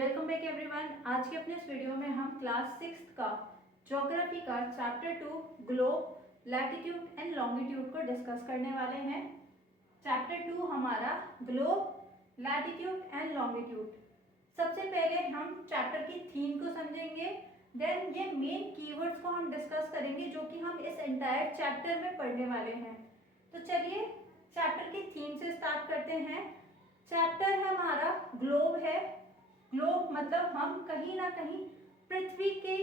Welcome back everyone. आज के अपने इस वीडियो में हम क्लास 6 का ज्योग्राफी का chapter 2 globe latitude and longitude को डिस्कस करने वाले हैं। चैप्टर 2 हमारा ग्लोब लैटिट्यूड एंड लॉन्गिट्यूड। सबसे पहले हम चैप्टर की थीम को समझेंगे, देन ये मेन कीवर्ड्स को हम डिस्कस करेंगे जो कि हम इस एंटायर चैप्टर में पढ़ने वाले हैं। तो चलिए चैप्टर की थीम से स्टार्ट करते हैं। चैप्टर हमारा ग्लोब है। ग्लोब मतलब हम कहीं ना कहीं पृथ्वी के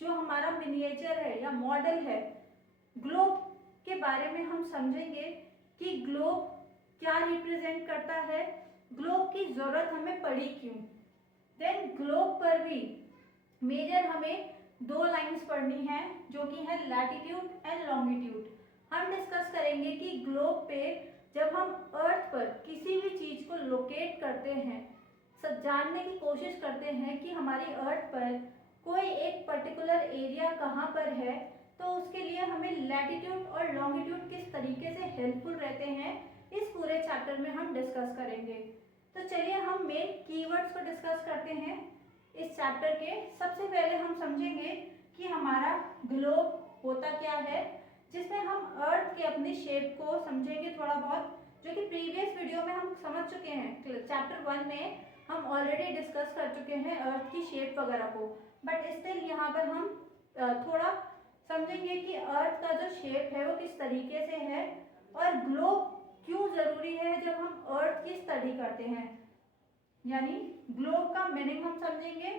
जो हमारा मिनिएचर है या मॉडल है ग्लोब के बारे में हम समझेंगे कि ग्लोब क्या रिप्रेजेंट करता है, ग्लोब की जरूरत हमें पड़ी क्यों। देन ग्लोब पर भी मेजर हमें दो लाइंस पढ़नी है जो कि है लैटिट्यूड एंड लॉन्गिट्यूड। हम डिस्कस करेंगे कि ग्लोब पे जब हम अर्थ पर किसी भी चीज को लोकेट करते हैं, जानने की कोशिश करते हैं कि हमारी अर्थ पर कोई एक पर्टिकुलर एरिया कहाँ पर है, तो उसके लिए हमें लैटिट्यूड और लॉन्गिट्यूड किस तरीके से हेल्पफुल रहते हैं इस पूरे चैप्टर में हम डिस्कस करेंगे। तो चलिए हम मेन कीवर्ड्स को डिस्कस करते हैं इस चैप्टर के। सबसे पहले हम समझेंगे कि हमारा ग्लोब होता क्या है, जिसमें हम अर्थ के अपनी शेप को समझेंगे थोड़ा बहुत, जो कि प्रीवियस वीडियो में हम समझ चुके हैं। चैप्टर 1 में हम ऑलरेडी डिस्कस कर चुके हैं अर्थ की शेप वगैरह को, बट स्टिल यहाँ पर हम थोड़ा समझेंगे कि अर्थ का जो शेप है वो किस तरीके से है और ग्लोब क्यों जरूरी है जब हम अर्थ की स्टडी करते हैं, यानी ग्लोब का मीनिंग हम समझेंगे।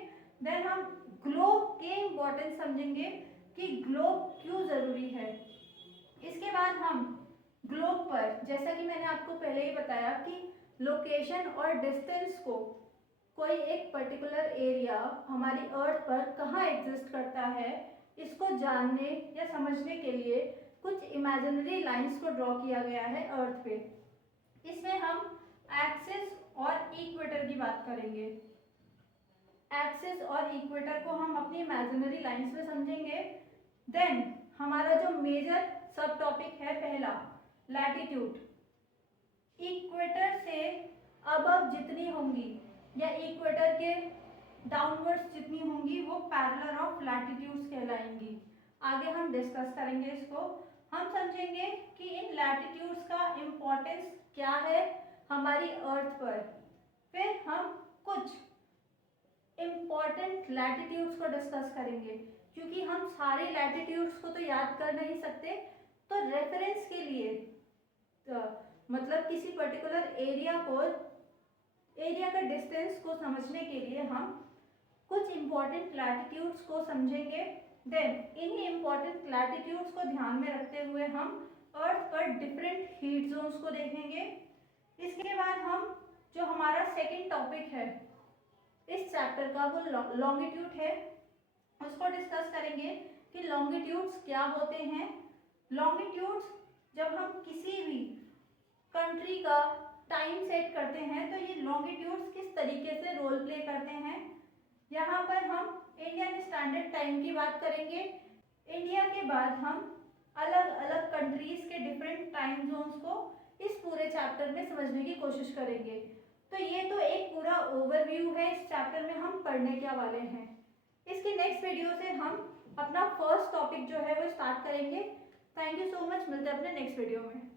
देन हम ग्लोब के इम्पोर्टेंस समझेंगे कि ग्लोब क्यों जरूरी है। इसके बाद हम ग्लोब पर, जैसा कि मैंने आपको पहले ही बताया कि लोकेशन और डिस्टेंस को, कोई एक पर्टिकुलर एरिया हमारी अर्थ पर कहाँ एग्जिस्ट करता है, इसको जानने या समझने के लिए कुछ इमेजिनरी लाइंस को ड्रॉ किया गया है अर्थ पे। इसमें हम एक्सिस और इक्वेटर की बात करेंगे। एक्सिस और इक्वेटर को हम अपनी इमेजिनरी लाइंस में समझेंगे। देन हमारा जो मेजर सब टॉपिक है पहला लैटिट्यूड, इक्वेटर से अबव जितनी होंगी या इक्वेटर के डाउनवर्ड्स जितनी होंगी वो पैरेलल ऑफ लैटिट्यूड्स कहलाएंगी। आगे हम डिस्कस करेंगे इसको। हम समझेंगे कि इन लैटिट्यूड्स का इम्पोर्टेंस क्या है हमारी अर्थ पर। फिर हम कुछ इम्पोर्टेंट लैटिट्यूड्स को डिस्कस करेंगे, क्योंकि हम सारे लैटिट्यूड्स को तो याद कर नहीं सकते, तो रेफरेंस के लिए मतलब किसी पर्टिकुलर एरिया का डिस्टेंस को समझने के लिए हम कुछ इम्पोर्टेंट लैटिट्यूड्स को समझेंगे। देन इन्हीं इम्पोर्टेंट लैटिट्यूड्स को ध्यान में रखते हुए हम अर्थ पर डिफरेंट हीट जोन्स को देखेंगे। इसके बाद हम जो हमारा सेकंड टॉपिक है इस चैप्टर का वो लॉन्गिट्यूड है, उसको डिस्कस करेंगे कि लॉन्गिट्यूड्स क्या होते हैं। लॉन्गिट्यूड्स जब हम किसी भी कंट्री का टाइम सेट करते हैं तो ये लॉन्गिट्यूड्स किस तरीके से रोल प्ले करते हैं। यहाँ पर हम इंडियन स्टैंडर्ड टाइम की बात करेंगे। इंडिया के बाद हम अलग अलग कंट्रीज के डिफरेंट टाइम जोन्स को इस पूरे चैप्टर में समझने की कोशिश करेंगे। तो ये तो एक पूरा ओवरव्यू है इस चैप्टर में हम पढ़ने क्या वाले हैं। इसके नेक्स्ट वीडियो से हम अपना फर्स्ट टॉपिक जो है वो स्टार्ट करेंगे। थैंक यू सो मच, मिलते हैं अपने नेक्स्ट वीडियो में।